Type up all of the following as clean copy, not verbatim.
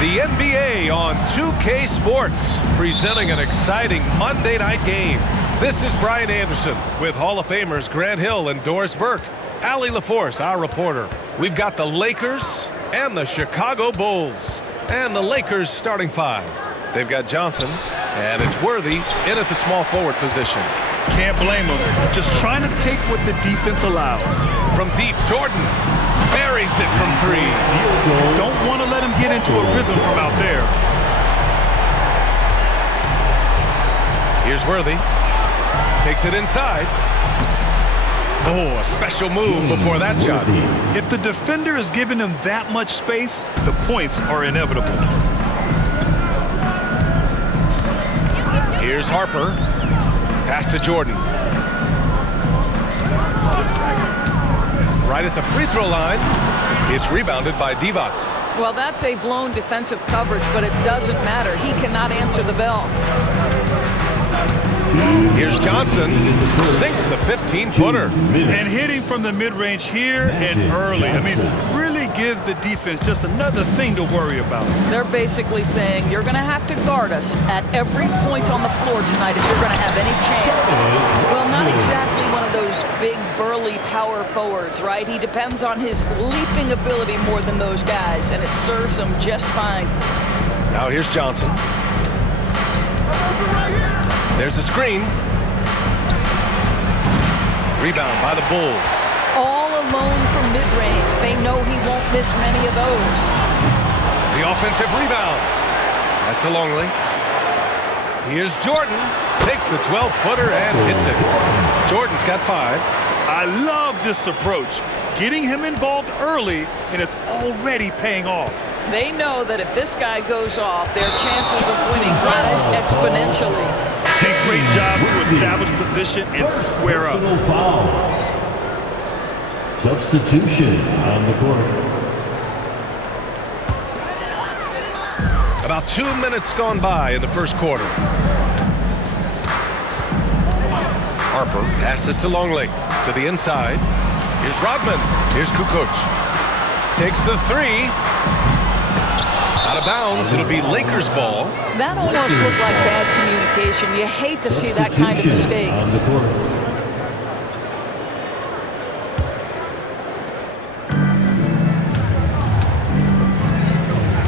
The NBA on 2K Sports, presenting an exciting Monday night game. This is Brian Anderson with Hall of Famers Grant Hill and Doris Burke. Allie LaForce, our reporter. We've got the Lakers and the Chicago Bulls. And the Lakers starting five. They've got Johnson, and it's Worthy in at the small forward position. Can't blame him. Just trying to take what the defense allows. From deep, Jordan buries it from three. Don't want to let him get into a rhythm from out there. Here's Worthy. Takes it inside. Oh, a special move before that shot. If the defender is giving him that much space, the points are inevitable. Here's Harper. Pass to Jordan. Right at the free throw line. It's rebounded by Divac. Well, that's a blown defensive coverage, but it doesn't matter. He cannot answer the bell. Here's Johnson. Sinks the 15-footer. And hitting from the mid-range here and early. I mean, really gives the defense just another thing to worry about. They're basically saying you're going to have to guard us at every point on the floor tonight if you're going to have any chance. Well, not exactly one of those big, burly power forwards, right? He depends on his leaping ability more than those guys, and it serves him just fine. Now here's Johnson. There's a screen. Rebound by the Bulls. All alone from mid-range. They know he won't miss many of those. The offensive rebound. Pass to Longley. Here's Jordan. Takes the 12-footer and hits it. Jordan's got 5. I love this approach. Getting him involved early, and it's already paying off. They know that if this guy goes off, their chances of winning rise exponentially. Hey, great job to establish position and square up. Foul. Substitution on the court. About 2 minutes gone by in the first quarter. Harper passes to Longley. To the inside. Here's Rodman. Here's Kukoc. Takes the 3. Out of bounds, it'll be Lakers ball. That almost looked like bad communication. You hate to see that kind of mistake. On the court.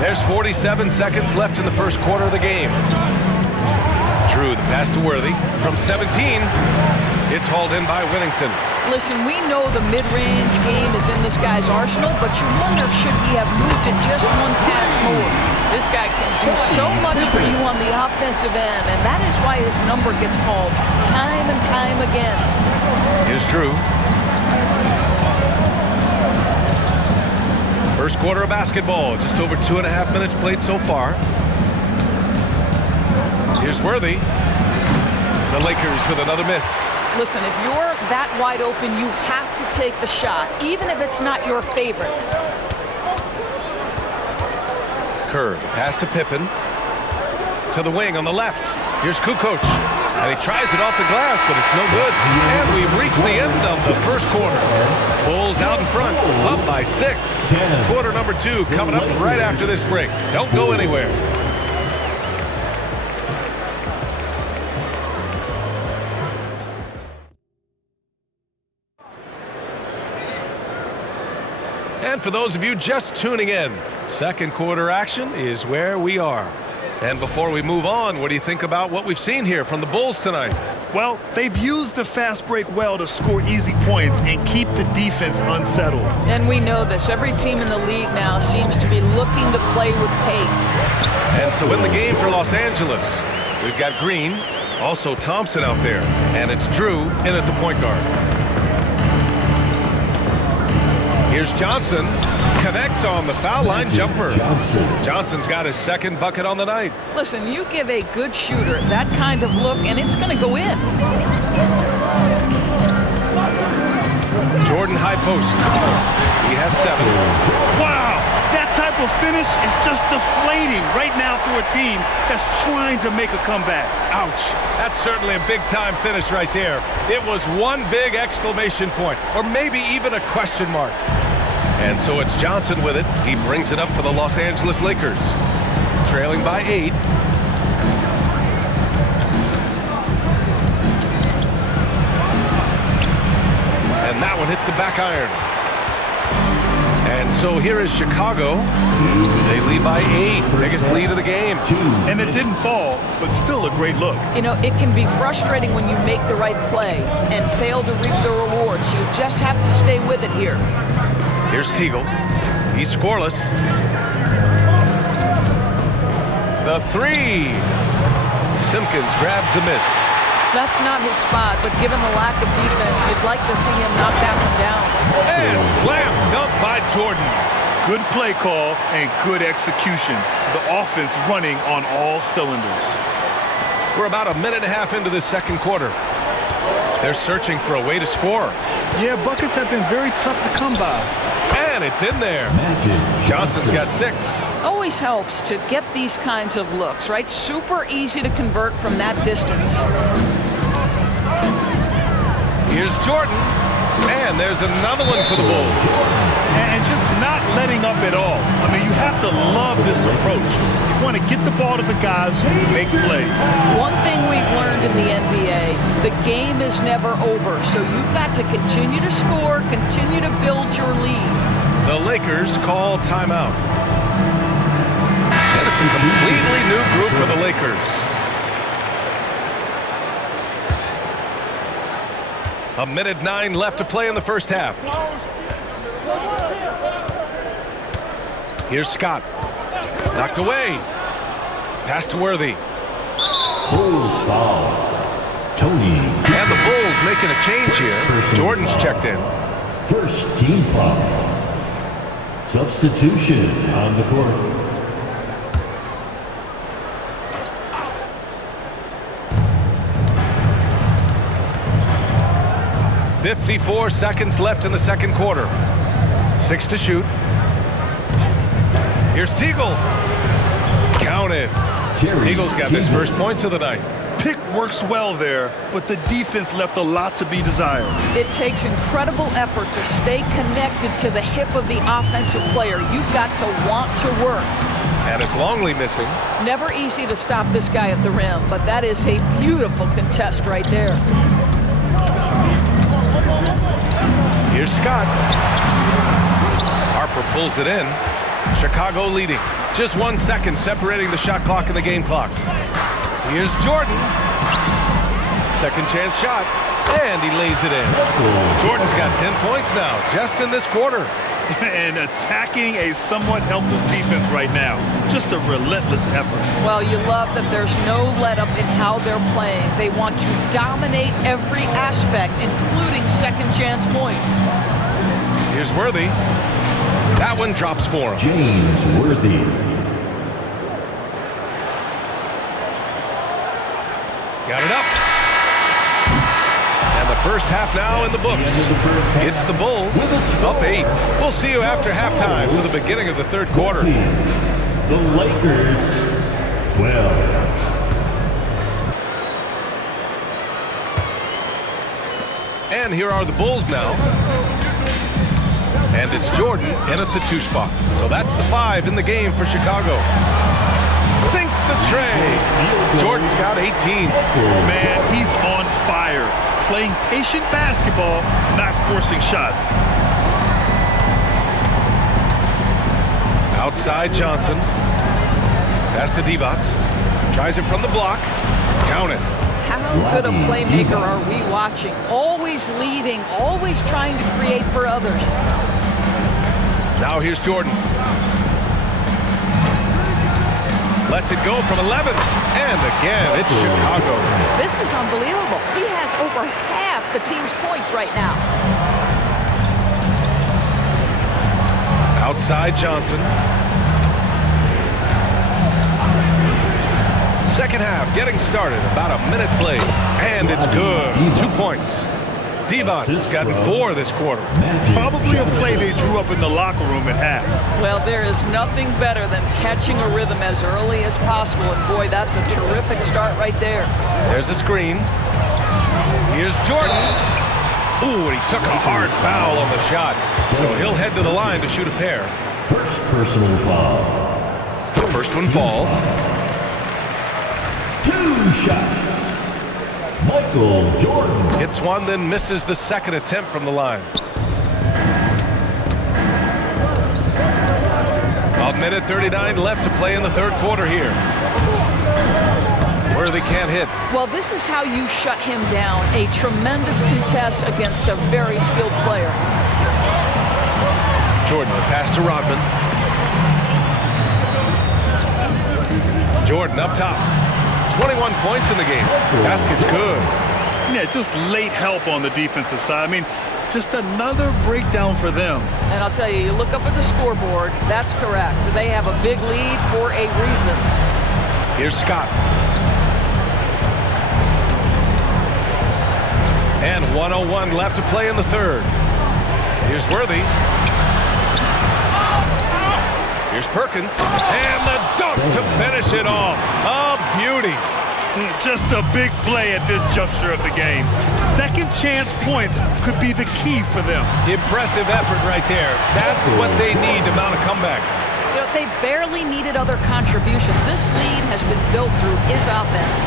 There's 47 seconds left in the first quarter of the game. Drew, the pass to Worthy. From 17, it's hauled in by Whittington. Listen, we know the mid-range game is in this guy's arsenal, but you wonder, should he have moved it just one pass more? This guy can do so much for you on the offensive end, and that is why his number gets called time and time again. Here's Drew. First quarter of basketball, just over 2.5 minutes played so far. Here's Worthy. The Lakers with another miss. Listen, if you're that wide open, you have to take the shot, even if it's not your favorite. Kerr, the pass to Pippen. To the wing on the left. Here's Kukoc. And he tries it off the glass, but it's no good. And we've reached the end of the first quarter. Bulls out in front, up by 6. Quarter number 2 coming up right after this break. Don't go anywhere. And for those of you just tuning in, second quarter action is where we are. And before we move on, what do you think about what we've seen here from the Bulls tonight? Well, they've used the fast break well to score easy points and keep the defense unsettled. And we know this. Every team in the league now seems to be looking to play with pace. And so in the game for Los Angeles, we've got Green, also Thompson out there, and it's Drew in at the point guard. Here's Johnson. Connects on the foul line jumper. Johnson's got his second bucket on the night. Listen, you give a good shooter that kind of look, and it's going to go in. Jordan high post. He has 7. Wow! That type of finish is just deflating right now for a team that's trying to make a comeback. Ouch. That's certainly a big-time finish right there. It was one big exclamation point, or maybe even a question mark. And so it's Johnson with it. He brings it up for the Los Angeles Lakers. Trailing by 8. And that one hits the back iron. And so here is Chicago. They lead by 8. Biggest lead of the game. And it didn't fall, but still a great look. You know, it can be frustrating when you make the right play and fail to reap the rewards. You just have to stay with it here. Here's Teagle. He's scoreless. The 3. Simpkins grabs the miss. That's not his spot, but given the lack of defense, you'd like to see him knock that one down. And slam dunk by Jordan. Good play call and good execution. The offense running on all cylinders. We're about a minute and a half into this second quarter. They're searching for a way to score. Yeah, buckets have been very tough to come by. And it's in there. Johnson's got 6. Always helps to get these kinds of looks, right? Super easy to convert from that distance. Here's Jordan. And there's another one for the Bulls. And just not letting up at all. I mean, you have to love this approach. You want to get the ball to the guys who make plays. One thing we've learned in the NBA, the game is never over. So you've got to continue to score, continue to build your lead. The Lakers call timeout. And it's a completely new group for the Lakers. A minute 9 left to play in the first half. Here's Scott. Knocked away. Pass to Worthy. Bulls foul. Tony. And the Bulls making a change here. Jordan's checked in. First team foul. Substitution on the court. 54 seconds left in the second quarter. 6 to shoot. Here's Teagle. Count it. Teagle's got his first points of the night. Pick works well there, but the defense left a lot to be desired. It takes incredible effort to stay connected to the hip of the offensive player. You've got to want to work. And it's Longley missing. Never easy to stop this guy at the rim, but that is a beautiful contest right there. Here's Scott. Harper pulls it in. Chicago leading. Just 1 second separating the shot clock and the game clock. Here's Jordan. Second chance shot. And he lays it in. Jordan's got 10 points now, just in this quarter. And attacking a somewhat helpless defense right now. Just a relentless effort. Well, you love that there's no let-up in how they're playing. They want to dominate every aspect, including second chance points. Here's Worthy. That one drops for him. James Worthy. Got it up. And the first half now in the books. It's the Bulls up 8. We'll see you after halftime for the beginning of the third quarter. The Lakers 12. And here are the Bulls now. And it's Jordan in at the 2 spot. So that's the 5 in the game for Chicago. Sinks the tray. Jordan's got 18. Man, he's on fire. Playing patient basketball, not forcing shots. Outside Johnson. Pass to Divac. Tries it from the block. Count it. How good a playmaker are we watching? Always leading, always trying to create for others. Now here's Jordan. Lets it go from 11. And again, it's Chicago. This is unbelievable. He has over half the team's points right now. Outside Johnson. Second half getting started. About a minute played. And it's good. 2 points. Devon's gotten 4 this quarter. Probably a play they drew up in the locker room at half. Well, there is nothing better than catching a rhythm as early as possible. And boy, that's a terrific start right there. There's a screen. Here's Jordan. Ooh, and he took a hard foul on the shot. So he'll head to the line to shoot a pair. First personal foul. The first one falls. 2 shots. Michael Jordan. Hits one, then misses the second attempt from the line. A minute 39 left to play in the third quarter here. Worthy can't hit. Well, this is how you shut him down. A tremendous contest against a very skilled player. Jordan, the pass to Rodman. Jordan up top. 21 points in the game. Basket's good. Yeah, just late help on the defensive side. I mean, just another breakdown for them. And I'll tell you, you look up at the scoreboard, that's correct. They have a big lead for a reason. Here's Scott. And 1:01 left to play in the third. Here's Worthy. Here's Perkins. And the dunk to finish it off. A beauty. Just a big play at this juncture of the game. Second chance points could be the key for them. Impressive effort right there. That's what they need to mount a comeback. You know, they barely needed other contributions. This lead has been built through his offense.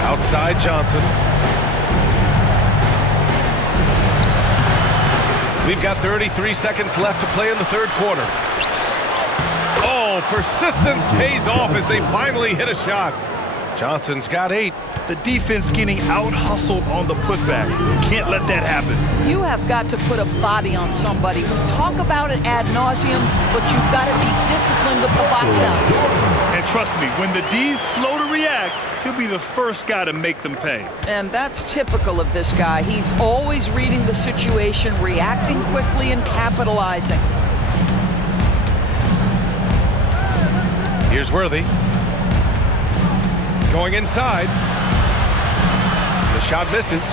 Outside Johnson. We've got 33 seconds left to play in the third quarter. Oh, persistence pays off as they finally hit a shot. Johnson's got 8. The defense getting out-hustled on the putback. Can't let that happen. You have got to put a body on somebody. We talk about it ad nauseum, but you've got to be disciplined with the box outs. And trust me, when the D's slow to react, he'll be the first guy to make them pay. And that's typical of this guy. He's always reading the situation, reacting quickly, and capitalizing. Here's Worthy. Going inside. The shot misses.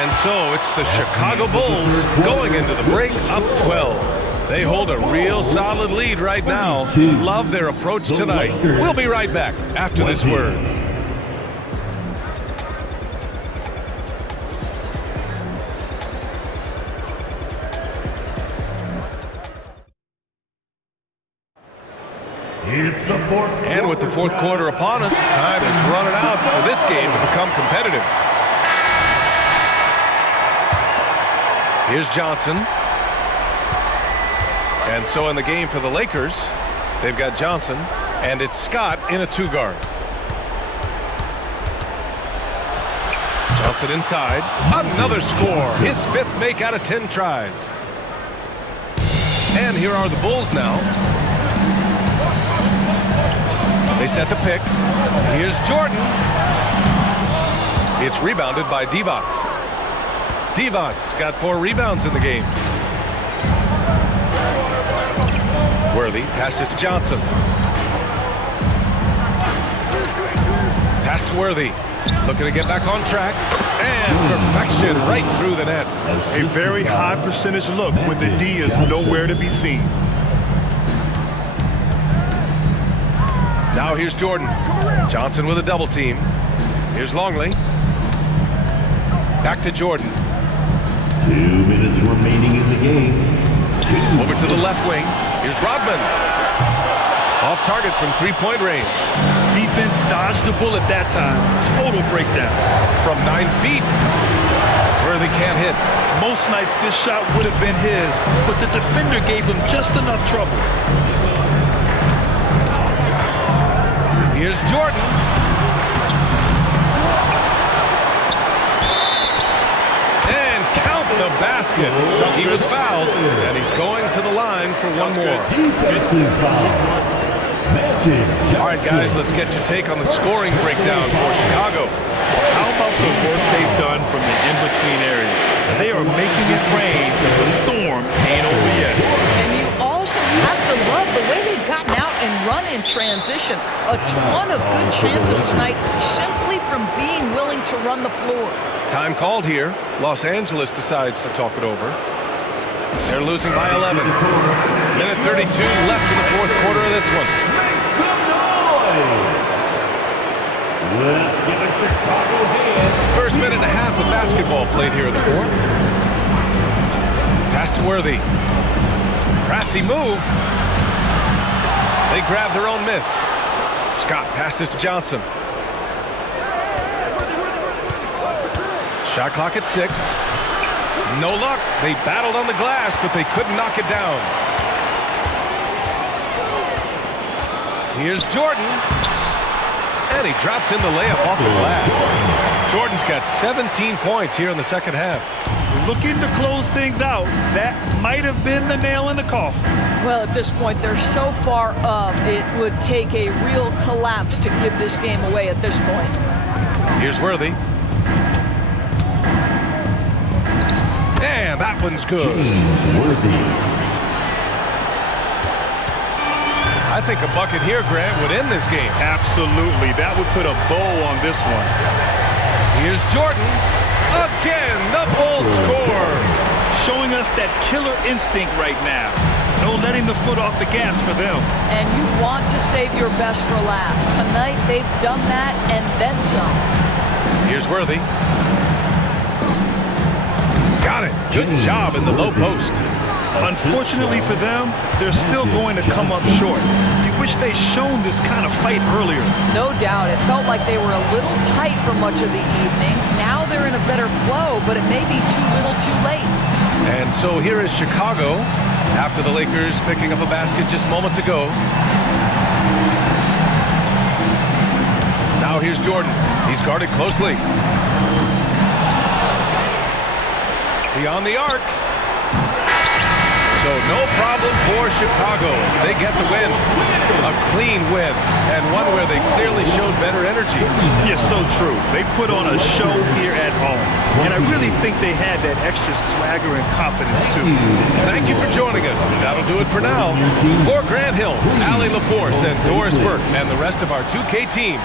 And so it's the Chicago Bulls going into the break up 12. They hold a real solid lead right now. Love their approach tonight. We'll be right back after this word. It's the fourth. And with the fourth quarter upon us, time is running out for this game to become competitive. Here's Johnson. And so in the game for the Lakers, they've got Johnson, and it's Scott in a 2-guard. Johnson inside. Another score. His 5th make out of 10 tries. And here are the Bulls now. They set the pick. Here's Jordan. It's rebounded by Divac. Divac's got 4 rebounds in the game. Worthy passes to Johnson. Pass to Worthy. Looking to get back on track. And perfection right through the net. A very high percentage look when the D is nowhere to be seen. Now here's Jordan. Johnson with a double team. Here's Longley. Back to Jordan. 2 minutes remaining in the game. Over to the left wing. Here's Rodman. Off target from 3-point range. Defense dodged the bullet that time. Total breakdown. From 9 feet. Worthy can't hit. Most nights this shot would have been his, but the defender gave him just enough trouble. Here's Jordan. And count the basket. He was fouled, and he's going to the line for one more. Defensive foul. All right, guys, let's get your take on the scoring breakdown for Chicago. How about the work they've done from the in-between areas? They are making it rain. The storm ain't over yet. And you also have to love the way they've gotten out and run in transition. A ton of good chances tonight simply from being willing to run the floor. Time called here. Los Angeles decides to talk it over. They're losing by 11. Minute 32 left in the fourth quarter of this one. Let's give a Chicago hand. First minute and a half of basketball played here in the fourth. Pass to Worthy. Crafty move. They grab their own miss. Scott passes to Johnson. Shot clock at 6. No luck. They battled on the glass, but they couldn't knock it down. Here's Jordan. And he drops in the layup off the glass. Jordan's got 17 points here in the second half. Looking to close things out. That might have been the nail in the coffin. Well, at this point, they're so far up, it would take a real collapse to give this game away at this point. Here's Worthy. And that one's good. James Worthy. I think a bucket here, Grant, would end this game. Absolutely. That would put a bow on this one. Here's Jordan. Again, the Bulls score. Showing us that killer instinct right now. No letting the foot off the gas for them. And you want to save your best for last. Tonight, they've done that and then some. Here's Worthy. Got it. Good job in the low post. Unfortunately for them, they're still going to come up short. You wish they'd shown this kind of fight earlier. No doubt. It felt like they were a little tight for much of the evening. Now they're in a better flow, but it may be too little too late. And so here is Chicago after the Lakers picking up a basket just moments ago. Now here's Jordan. He's guarded closely. Beyond the arc. So no problem for Chicago as they get the win. A clean win and one where they clearly showed better energy. Yes, so true. They put on a show here at home. And I really think they had that extra swagger and confidence too. Thank you for joining us. That'll do it for now. For Grant Hill, Allie LaForce, and Doris Burke, and the rest of our 2K team.